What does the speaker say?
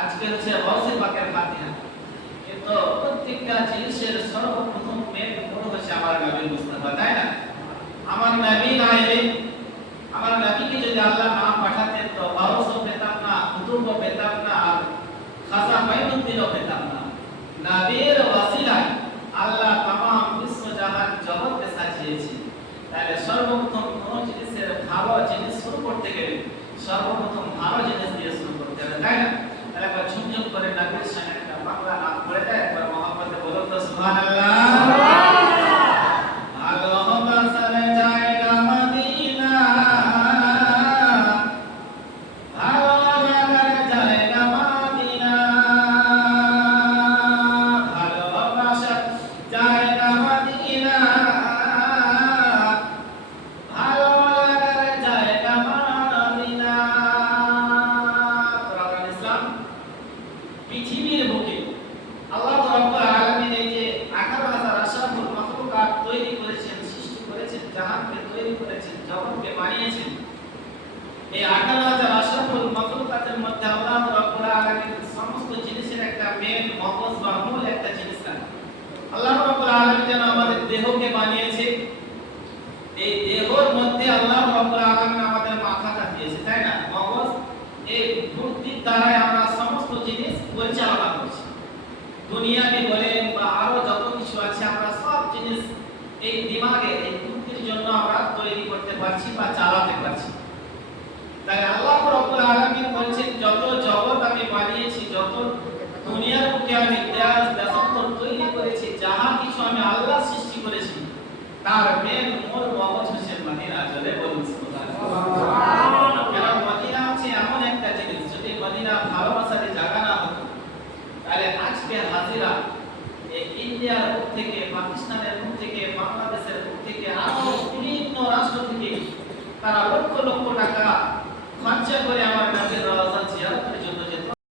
আজকে হচ্ছে গৌসে পাকের ফাতিহা। কিন্তু প্রত্যেকটা জিনিসের সর্বপ্রথম মেন বড় হচ্ছে আমার নবী মুস্তাফা, তাই না? আমার নবী না এলে, আমার নবীকে যদি আল্লাহ না পাঠাতেন তো গৌসও পেতাম না, কুতুবও পেতাম না, আর খাজা মাইনুদ্দিনও পেতাম না। নবীর ওয়াসিলায় আল্লাহ तमाम বিশ্ব জাহান জগৎকে সাজিয়েছে। তাহলে সর্বপ্রথম কোন জিনিসের ভালো জিনিস শুরু করতে গেলে সর্বপ্রথম ভালো জিনিস দিয়ে শুরু করতে হবে, তাই না? তাহলে একবার ঝুমঝুম করে নবীর সঙ্গে একটা বাংলা নাম পড়ে দেয়, একবার মহব্বতে বলো তো সুবহানাল্লাহ। ভালোবাসার জায়গা মদিনা, ভালো লাগার জায়গা মদিনা, ভালোবাসার জায়গা মদিনা, ভালো লাগার জায়গা মদিনা। কোরআন ইসলাম পৃথিবীর বুকে আল্লাহ রাব্বুল আলামিন এই যে 18,000 আশরাফুল মাখলুকাত তৈরি করেছেন, সৃষ্টি করেছেন, জাহানকে তৈরি করেছেন, জগৎকে বানিয়েছেন। এই 18,000 আশরাফুল মাখলুকাতের মধ্যে আল্লাহ রাব্বুল আলামিন সমস্ত জিনিসের একটা মেন মগজ বা মূল একটা জিনিস আছে। আল্লাহ রাব্বুল আলামিন যেন আমাদের দেহকে বানিয়েছে, এই দেহের মধ্যে আল্লাহ রাব্বুল আলামিন আমাদের মাথাটা দিয়েছে, তাই না? মগজ, এই বুদ্ধির দ্বারাই আমরা সমস্ত জিনিস পরিচালনা করছি। দুনিয়াকে বলেন বা আরো যত কিছু আছে আমরা সব জিনিস এই দিমাগে, এই বুদ্ধির জন্য আমরা তৈরি করতে পারছি বা চালাতে পারছি। তাই আল্লাহ রাব্বুল আলামিন বলেছেন যত জগৎ আমি বানিয়েছি, যত দুনিয়ার বুকে আমি দেশ দেশান্তর তৈরি করেছি, যাহা কিছু আমি আল্লাহ সৃষ্টি করেছি তার মেন মূল মগজ হচ্ছে মদিনা। চলে বলুন সুবহানাল্লাহ।